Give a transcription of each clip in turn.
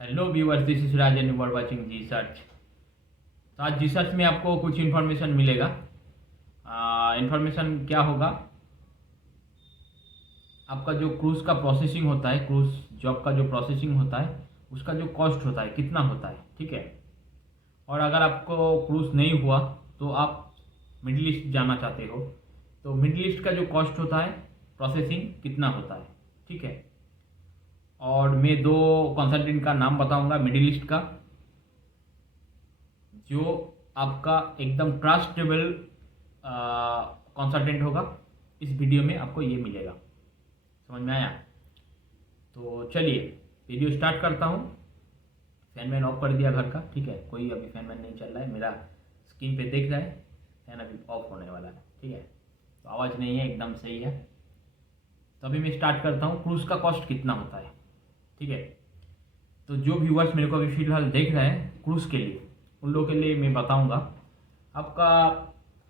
Hello viewers, this is Rajan, you are watching G search. तो आज जी search में आपको कुछ इन्फॉर्मेशन मिलेगा। इन्फॉर्मेशन क्या होगा, आपका जो क्रूज़ का प्रोसेसिंग होता है, क्रूज़ जॉब का जो प्रोसेसिंग होता है उसका जो कॉस्ट होता है कितना होता है, ठीक है। और अगर आपको क्रूज़ नहीं हुआ तो आप मिडिल ईस्ट जाना चाहते हो तो मिडिल ईस्ट का जो कॉस्ट होता है प्रोसेसिंग कितना होता है, ठीक है। और मैं दो कंसल्टेंट का नाम बताऊंगा मिडिल ईस्ट का, जो आपका एकदम ट्रस्टेबल कंसल्टेंट होगा। इस वीडियो में आपको ये मिलेगा। समझ में आया? तो चलिए वीडियो स्टार्ट करता हूँ। फैन मैन ऑफ कर दिया घर का, ठीक है। कोई अभी फैन मैन नहीं चल रहा है, मेरा स्क्रीन पे देख रहा है फैन अभी ऑफ होने वाला है, ठीक है। तो आवाज़ नहीं है, एकदम सही है। तो अभी मैं स्टार्ट करता हूँ, क्रूज़ का कॉस्ट कितना होता है, ठीक है। तो जो व्यूअर्स मेरे को अभी फिलहाल देख रहे हैं क्रूज़ के लिए, उन लोगों के लिए मैं बताऊंगा आपका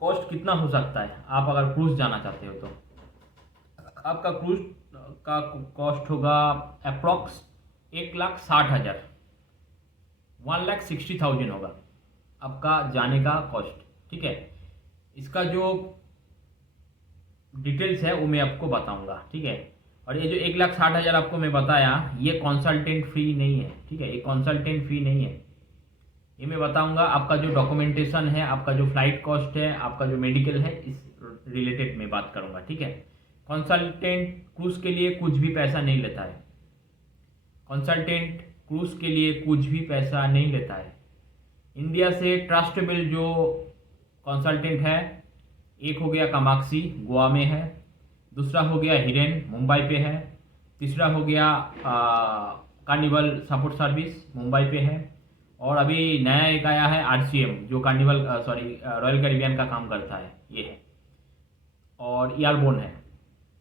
कॉस्ट कितना हो सकता है। आप अगर क्रूज़ जाना चाहते हो तो आपका क्रूज़ का कॉस्ट होगा अप्रॉक्स 1,60,000, 1,60,000 होगा आपका जाने का कॉस्ट, ठीक है। इसका जो डिटेल्स है वो मैं आपको बताऊंगा, ठीक है। और ये जो 1,60,000 आपको मैं बताया, ये कंसल्टेंट फी नहीं है, ठीक है। ये कंसल्टेंट फी नहीं है, ये मैं बताऊंगा। आपका जो डॉक्यूमेंटेशन है, आपका जो फ्लाइट कॉस्ट है, आपका जो मेडिकल है, इस रिलेटेड मैं बात करूंगा, ठीक है। कंसल्टेंट क्रूज के लिए कुछ भी पैसा नहीं लेता है। कंसल्टेंट क्रूज के लिए कुछ भी पैसा नहीं लेता है। इंडिया से ट्रस्टेबल जो कंसल्टेंट है, एक हो गया कामाक्षी, गोवा में है। दूसरा हो गया हिरेन, मुंबई पे है। तीसरा हो गया कार्निवल सपोर्ट सर्विस, मुंबई पे है। और अभी नया एक आया है आरसीएम, जो कार्निवल रॉयल कैरिबियन का काम करता है, ये है। और एयरबोन है।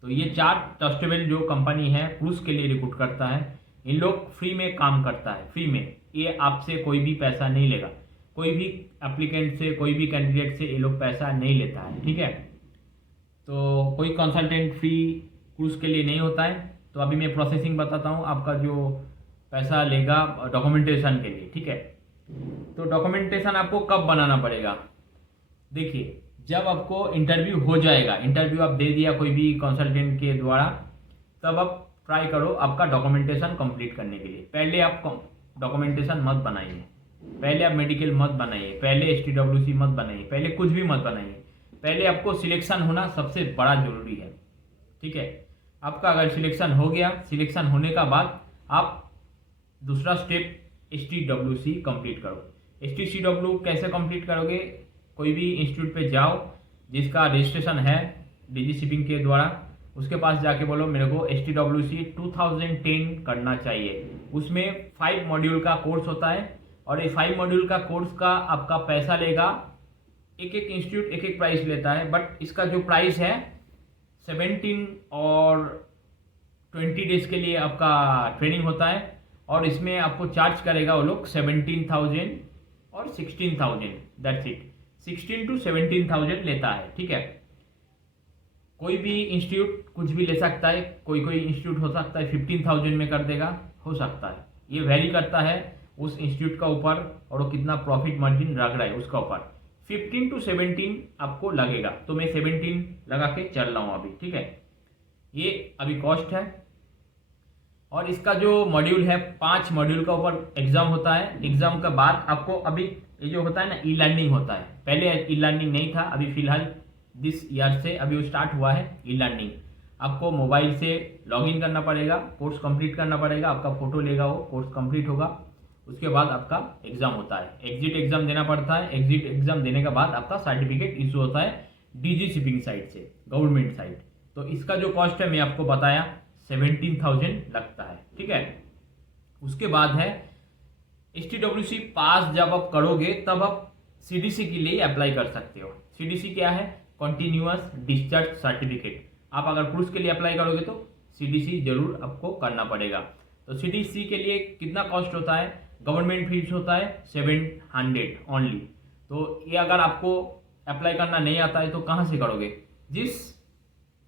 तो ये चार ट्रस्टेबल जो कंपनी है क्रूज के लिए रिक्रूट करता है। इन लोग फ्री में काम करता है, फ्री में। ये आपसे कोई भी पैसा नहीं लेगा, कोई भी एप्लीकेंट से, कोई भी कैंडिडेट से ये लोग पैसा नहीं लेता है, ठीक है। तो कोई कंसल्टेंट फी क्रूज के लिए नहीं होता है। तो अभी मैं प्रोसेसिंग बताता हूँ, आपका जो पैसा लेगा डॉक्यूमेंटेशन के लिए, ठीक है। तो डॉक्यूमेंटेशन आपको कब बनाना पड़ेगा? देखिए, जब आपको इंटरव्यू हो जाएगा, इंटरव्यू आप दे दिया कोई भी कंसल्टेंट के द्वारा, तब आप ट्राई करो आपका डॉक्यूमेंटेशन कंप्लीट करने के लिए। पहले आप डॉक्यूमेंटेशन मत बनाइए, पहले आप मेडिकल मत बनाइए, पहले STWC मत बनाइए, पहले कुछ भी मत बनाइए। पहले आपको सिलेक्शन होना सबसे बड़ा जरूरी है, ठीक है। आपका अगर सिलेक्शन हो गया, सिलेक्शन होने का बाद आप दूसरा स्टेप STWC कंप्लीट करो। STCW कैसे कंप्लीट करोगे? कोई भी इंस्टीट्यूट पे जाओ जिसका रजिस्ट्रेशन है DG शिपिंग के द्वारा, उसके पास जाके बोलो मेरे को STWC 2010 करना चाहिए। उसमें 5 मॉड्यूल का कोर्स होता है, और ये 5 मॉड्यूल का कोर्स का आपका पैसा लेगा, एक एक इंस्टीट्यूट एक एक प्राइस लेता है, बट इसका जो प्राइस है 17 और 20 डेज के लिए आपका ट्रेनिंग होता है। और इसमें आपको चार्ज करेगा वो लोग 17,000 और 16,000, दैट्स इट। 16 to 17,000 लेता है, ठीक है। कोई भी इंस्टीट्यूट कुछ भी ले सकता है, कोई कोई इंस्टीट्यूट हो सकता है 15,000 में कर देगा, हो सकता है। ये वेरी करता है उस इंस्टीट्यूट का ऊपर, और वो कितना प्रॉफिट मार्जिन रख रहा है उसका ऊपर। 15 to 17 आपको लगेगा, तो मैं 17 लगा के चल रहा हूँ अभी, ठीक है। ये अभी कॉस्ट है। और इसका जो मॉड्यूल है, 5 मॉड्यूल का ऊपर एग्जाम होता है। एग्जाम के बाद आपको अभी ये जो होता है ना, ई लर्निंग होता है। पहले ई लर्निंग नहीं था, अभी फिलहाल दिस ईयर से अभी वो स्टार्ट हुआ है ई लर्निंग। आपको मोबाइल से लॉगिन करना पड़ेगा, कोर्स कंप्लीट करना पड़ेगा, आपका फोटो लेगा, वो कोर्स कंप्लीट होगा। उसके बाद आपका एग्जाम होता है, एग्जिट एग्जाम देना पड़ता है। एग्जिट एग्जाम देने के बाद आपका सर्टिफिकेट इशू होता है DG शिपिंग साइड से, गवर्नमेंट साइड। तो इसका जो कॉस्ट है मैं आपको बताया 17,000 लगता है, ठीक है। उसके बाद है STWC पास जब आप करोगे तब आप CDC के लिए अप्लाई कर सकते हो। CDC क्या है? Continuous discharge certificate. आप अगर क्रूज के लिए अप्लाई करोगे तो CDC जरूर आपको करना पड़ेगा। तो CDC के लिए कितना कॉस्ट होता है? गवर्नमेंट फीस होता है 700 ओनली। तो ये अगर आपको अप्लाई करना नहीं आता है तो कहाँ से करोगे? जिस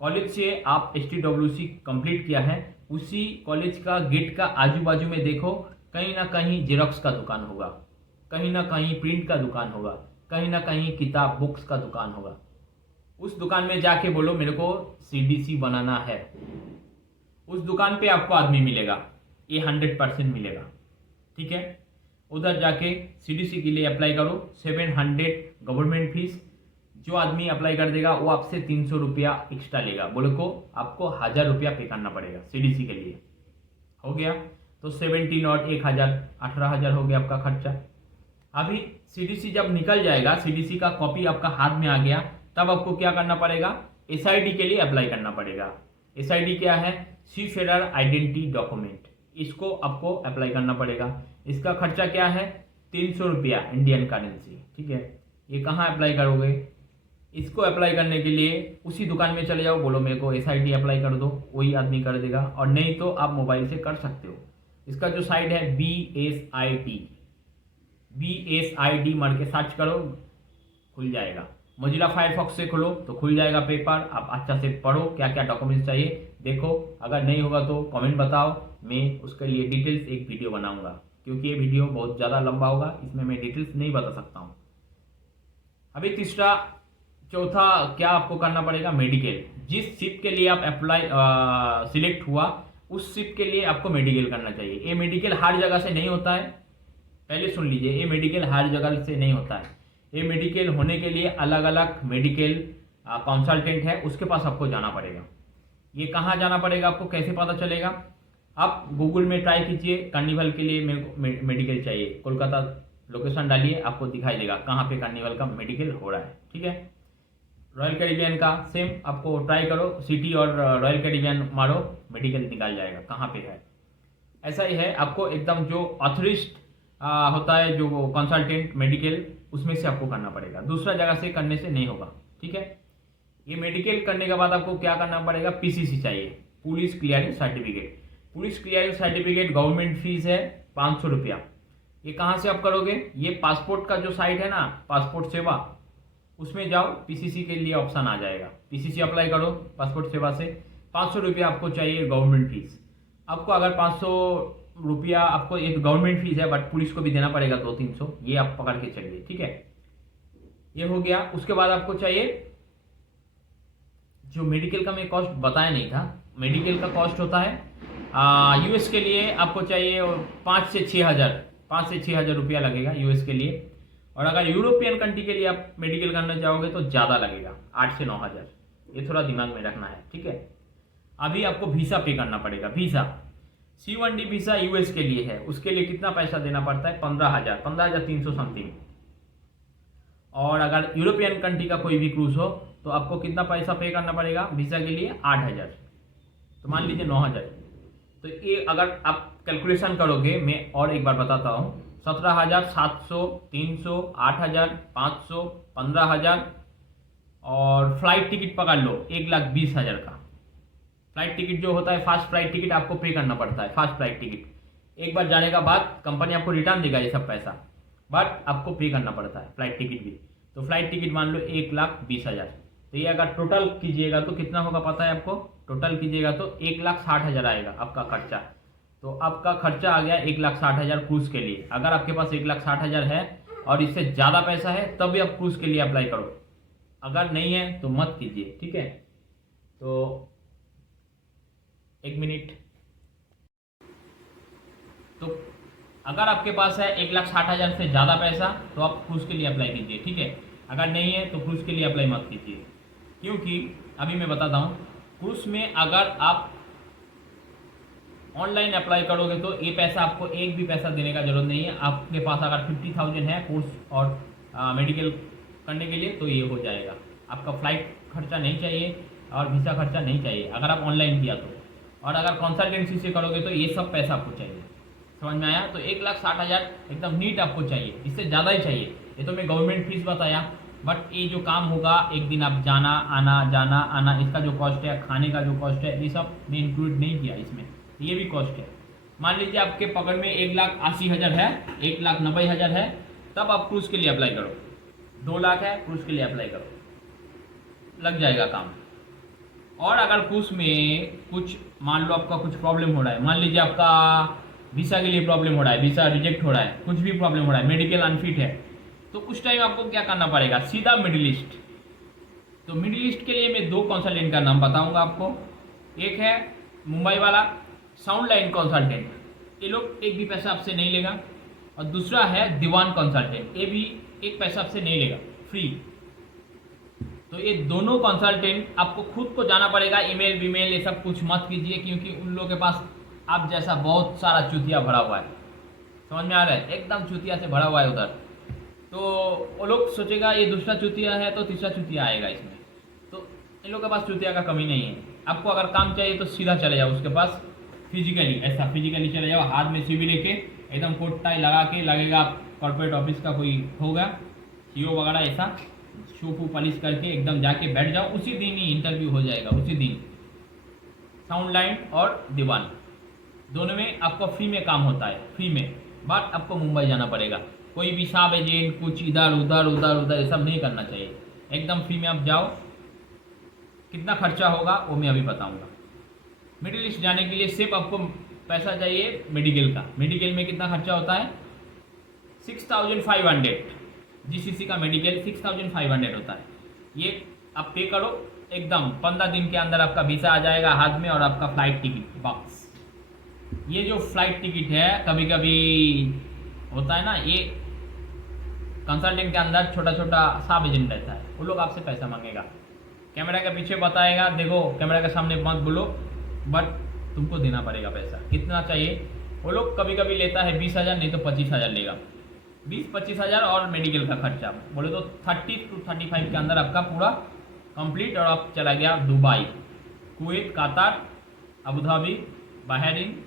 कॉलेज से आप STWC कंप्लीट किया है, उसी कॉलेज का गेट का आजू बाजू में देखो कहीं ना कहीं जेरोक्स का दुकान होगा, कहीं ना कहीं प्रिंट का दुकान होगा, कहीं ना कहीं किताब बुक्स का दुकान होगा। उस दुकान में जाके बोलो मेरे को सीडीसी बनाना है, उस दुकान पे आपको आदमी मिलेगा, ये 100% मिलेगा। ठीक है, उधर जाके सीडीसी के लिए अप्लाई करो, 700 गवर्नमेंट फीस। जो आदमी अप्लाई कर देगा वो आपसे 300 रुपया एक्स्ट्रा लेगा, बोले को आपको 1000 रुपया पे करना पड़ेगा सीडीसी के लिए। हो गया, तो 17 और 1000 18,000 हो गया आपका खर्चा। अभी सीडीसी जब निकल जाएगा, सीडीसी का कॉपी आपका हाथ में आ गया, तब आपको क्या करना पड़ेगा, एसआईडी के लिए अप्लाई करना पड़ेगा। एसआईडी क्या है, सीफेरर आइडेंटिटी डॉक्यूमेंट, इसको आपको अप्लाई करना पड़ेगा। इसका खर्चा क्या है, 300 रुपया इंडियन करेंसी। ठीक है, ये कहाँ अप्लाई करोगे, इसको अप्लाई करने के लिए उसी दुकान में चले जाओ, बोलो मेरे को एसआईडी अप्लाई कर दो, वही आदमी कर देगा। और नहीं तो आप मोबाइल से कर सकते हो। इसका जो साइट है BSID मार के सर्च करो, खुल जाएगा। मोजिला फायरफॉक्स से खोलो तो खुल जाएगा पेपर। आप अच्छा से पढ़ो क्या क्या डॉक्यूमेंट्स चाहिए, देखो। अगर नहीं होगा तो कमेंट बताओ, मैं उसके लिए डिटेल्स एक वीडियो बनाऊंगा, क्योंकि ये वीडियो बहुत ज़्यादा लंबा होगा, इसमें मैं डिटेल्स नहीं बता सकता हूँ। अभी तीसरा चौथा क्या आपको करना पड़ेगा, मेडिकल। जिस शिप के लिए आप अप्लाई सिलेक्ट हुआ, उस शिप के लिए आपको मेडिकल करना चाहिए। ये मेडिकल हर जगह से नहीं होता है, पहले सुन लीजिए, ये मेडिकल हर जगह से नहीं होता है। ये मेडिकल होने के लिए अलग अलग मेडिकल कंसल्टेंट है, उसके पास आपको जाना पड़ेगा। ये कहाँ जाना पड़ेगा आपको, कैसे पता चलेगा, आप गूगल में ट्राई कीजिए, कार्निवल के लिए मेरे को मेडिकल चाहिए, कोलकाता लोकेशन डालिए, आपको दिखाई देगा कहाँ पे कार्निवल का मेडिकल हो रहा है। ठीक है, रॉयल कैरिबियन का सेम आपको ट्राई करो, सिटी और रॉयल कैरिबियन मारो, मेडिकल निकाल जाएगा कहाँ पे है। ऐसा ही है, आपको एकदम जो ऑथोरिस्ट होता है, जो कंसल्टेंट मेडिकल, उसमें से आपको करना पड़ेगा, दूसरा जगह से करने से नहीं होगा। ठीक है, ये मेडिकल करने के बाद आपको क्या करना पड़ेगा, पीसीसी चाहिए, police clearing certificate. Police clearing certificate government fees है 500 रुपया। ये कहाँ से आप करोगे, ये पासपोर्ट का जो साइट है ना, पासपोर्ट सेवा, उसमें जाओ, पीसीसी के लिए ऑप्शन आ जाएगा, पीसीसी अप्लाई करो पासपोर्ट सेवा से। 500 रुपया आपको चाहिए गवर्नमेंट फीस। आपको अगर 500 रुपया आपको एक गवर्नमेंट फीस है, बट पुलिस को भी देना पड़ेगा 200-300, ये आप पकड़ के चलिए। ठीक है, ये हो गया। उसके बाद आपको चाहिए, जो मेडिकल का मैं कॉस्ट बताया नहीं था, मेडिकल का कॉस्ट होता है यूएस के लिए आपको चाहिए 5 से 6 हज़ार रुपया लगेगा यूएस के लिए। और अगर यूरोपियन कंट्री के लिए आप मेडिकल करना चाहोगे तो ज़्यादा लगेगा, 8 से 9 हज़ार। ये थोड़ा दिमाग में रखना है। ठीक है, अभी आपको वीसा पे करना पड़ेगा। वीसा C1D वीसा यूएस के लिए है, उसके लिए कितना पैसा देना पड़ता है, 15,300 समथिंग। और अगर यूरोपियन कंट्री का कोई भी क्रूज हो तो आपको कितना पैसा पे करना पड़ेगा वीसा के लिए, 8,000। तो मान लीजिए 9,000। तो ये अगर आप कैलकुलेशन करोगे, मैं और एक बार बताता हूँ, 17,700, 300, 8,000, 500, 15,000। और फ्लाइट टिकट पकड़ लो 1,20,000 का। फ्लाइट टिकट जो होता है, फास्ट फ्लाइट टिकट आपको पे करना पड़ता है। फास्ट फ्लाइट टिकट एक बार जाने का बाद कंपनी आपको रिटर्न देगा ये सब पैसा, बट आपको पे करना पड़ता है फ्लाइट टिकट भी। तो फ्लाइट टिकट मान लो 1,20,000। तो ये अगर टोटल कीजिएगा तो कितना होगा पता है आपको, टोटल कीजिएगा तो 1,60,000 आएगा आपका खर्चा। तो आपका खर्चा आ गया 1,60,000 क्रूज के लिए। अगर आपके पास 1,60,000 है और इससे ज़्यादा पैसा है तब भी आप क्रूज के लिए अप्लाई करो, अगर नहीं है तो मत कीजिए। ठीक है, तो एक मिनट। तो अगर आपके पास है 1,60,000 से ज़्यादा पैसा तो आप क्रूज के लिए अप्लाई कीजिए। ठीक है, अगर नहीं है तो क्रूज के लिए अप्लाई मत कीजिए, क्योंकि अभी मैं बताता हूँ, क्रूज में अगर आप ऑनलाइन अप्लाई करोगे तो ये पैसा आपको एक भी पैसा देने का जरूरत नहीं है। आपके पास अगर 50,000 है कोर्स और मेडिकल करने के लिए तो ये हो जाएगा। आपका फ्लाइट खर्चा नहीं चाहिए और वीसा खर्चा नहीं चाहिए अगर आप ऑनलाइन किया तो। और अगर कंसल्टेंसी से करोगे तो ये सब पैसा आपको चाहिए। समझ में आया? तो 1,60,000 एकदम नीट आपको चाहिए, इससे ज़्यादा ही चाहिए। ये तो मैं गवर्नमेंट फीस बताया, बट ये जो काम होगा, एक दिन आप जाना आना, इसका जो कॉस्ट है, खाने का जो कॉस्ट है, ये सब मैं इंक्लूड नहीं किया इसमें, ये भी कॉस्ट है। मान लीजिए आपके पकड़ में 1,80,000 है, 1,90,000 है, तब आप क्रूज के लिए अप्लाई करो। 2 लाख है, क्रूज के लिए अप्लाई करो, लग जाएगा काम। और अगर क्रूज में कुछ मान लो आपका कुछ प्रॉब्लम हो रहा है, मान लीजिए आपका वीसा के लिए प्रॉब्लम हो रहा है, वीसा रिजेक्ट हो रहा है, कुछ भी प्रॉब्लम हो रहा है, मेडिकल अनफिट है, तो उस टाइम आपको क्या करना पड़ेगा, सीधा मिडिल ईस्ट। तो मिडिल ईस्ट के लिए मैं 2 कंसल्टेंट का नाम बताऊंगा आपको। एक है मुंबई वाला साउंड लाइन कंसल्टेंट, ये लोग एक भी पैसा आपसे नहीं लेगा, और दूसरा है दीवान कंसल्टेंट, ये भी एक पैसा आपसे नहीं लेगा, फ्री। तो ये दोनों कंसल्टेंट आपको खुद को जाना पड़ेगा, ईमेल वीमेल ये सब कुछ मत कीजिए, क्योंकि उन लोगों के पास आप जैसा बहुत सारा चुतिया भरा हुआ है, समझ में आ रहा है, एकदम चुतिया से भरा हुआ है उधर। तो वो लोग सोचेगा ये दूसरा चुतिया है तो तीसरा चुतिया आएगा इसमें, तो इन लोगों के पास चुतिया का कमी नहीं है। आपको अगर काम चाहिए तो सीधा चले जाओ उसके पास, फिजिकली ऐसा फिजिकली चले जाओ, हाथ में सीवी लेके एकदम कोट टाई लगा के, लगेगा आप कॉर्पोरेट ऑफिस का कोई होगा सीओ वगैरह, ऐसा शू पू पॉलिश करके एकदम जाके बैठ जाओ, उसी दिन ही इंटरव्यू हो जाएगा, उसी दिन। साउंड लाइन और दीवान दोनों में आपको फ्री में काम होता है, फ्री में, बट आपको मुंबई जाना पड़ेगा। कोई भी सब एजेंट कुछ इधर उधर उधर उधर ये सब नहीं करना चाहिए, एकदम फ्री में आप जाओ। कितना खर्चा होगा वो मैं अभी बताऊंगा। मिडिल ईस्ट जाने के लिए सिर्फ आपको पैसा चाहिए मेडिकल का। मेडिकल में कितना खर्चा होता है, 6500, जीसीसी का मेडिकल 6500 होता है। ये आप पे करो, एकदम 15 दिन के अंदर आपका वीसा आ जाएगा हाथ में, और आपका फ्लाइट टिकट बॉक्स। ये जो फ्लाइट टिकट है कभी कभी होता है ना, ये कंसल्टिंग के अंदर छोटा छोटा सब एजेंट रहता है, वो लोग आपसे पैसा मांगेगा, कैमरा के पीछे बताएगा, देखो कैमरा के सामने मत बोलो, बट तुमको देना पड़ेगा पैसा। कितना चाहिए, वो लोग कभी कभी लेता है 20,000, नहीं तो 25,000 लेगा, 20-25,000 और मेडिकल का खर्चा बोले तो 30 to 35 के अंदर आपका पूरा कंप्लीट, और आप चला गया दुबई, कुवैत, कतार, अबू धाबी, बहरीन,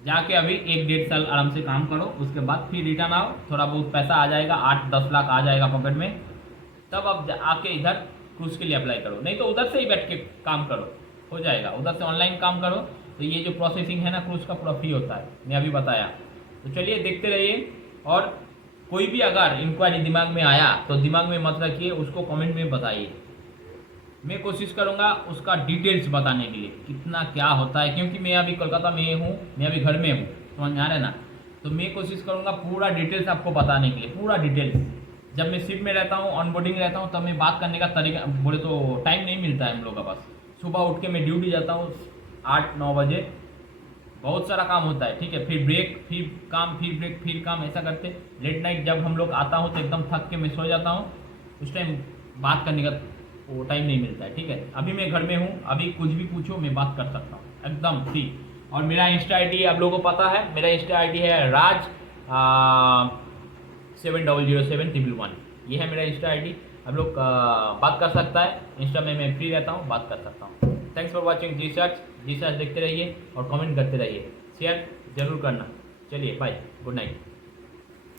जाके अभी 1-1.5 साल आराम से काम करो, उसके बाद फिर रिटर्न आओ, थोड़ा बहुत पैसा आ जाएगा, 8-10 लाख आ जाएगा पॉकेट में, तब आप आके इधर क्रूज के लिए अप्लाई करो, नहीं तो उधर से ही बैठ के काम करो, हो जाएगा, उधर से ऑनलाइन काम करो। तो ये जो प्रोसेसिंग है ना क्रूज का पूरा फ्री होता है, मैं अभी बताया। तो चलिए देखते रहिए, और कोई भी अगर इंक्वायरी दिमाग में आया तो दिमाग में मत रखिए, उसको कमेंट में बताइए, मैं कोशिश करूंगा उसका डिटेल्स बताने के लिए, कितना क्या होता है, क्योंकि मैं अभी कोलकाता में हूँ, मैं अभी घर में हूँ, समझ में आ रहा है ना, तो मैं कोशिश करूंगा पूरा डिटेल्स आपको बताने के लिए, पूरा डिटेल्स। जब मैं शिप में रहता हूँ, ऑनबोर्डिंग रहता हूँ, तब मैं बात करने का तरीका बोले तो टाइम नहीं मिलता है हम लोगों के पास। सुबह उठ के मैं ड्यूटी जाता हूँ 8-9 बजे, बहुत सारा काम होता है, ठीक है, फिर ब्रेक, फिर काम, फिर ब्रेक, फिर काम, ऐसा करते। लेट नाइट जब हम लोग आता हूँ तो एकदम थक के मैं सो जाता हूँ, उस टाइम बात करने का वो टाइम नहीं मिलता है, ठीक है। अभी मैं घर में हूँ, अभी कुछ भी पूछो मैं बात कर सकता हूँ एकदम फ्री। और मेरा इंस्टा आई डी आप लोगों को पता है, मेरा इंस्टा आई डी है राज 700711, ये है मेरा इंस्टा आई डी। आप लोग बात कर सकता है, इंस्टा में मैं फ्री रहता हूँ, बात कर सकता हूँ। Thanks for watching G search देखते रहिए और कमेंट करते रहिए, शेयर जरूर करना। चलिए बाय, गुड नाइट।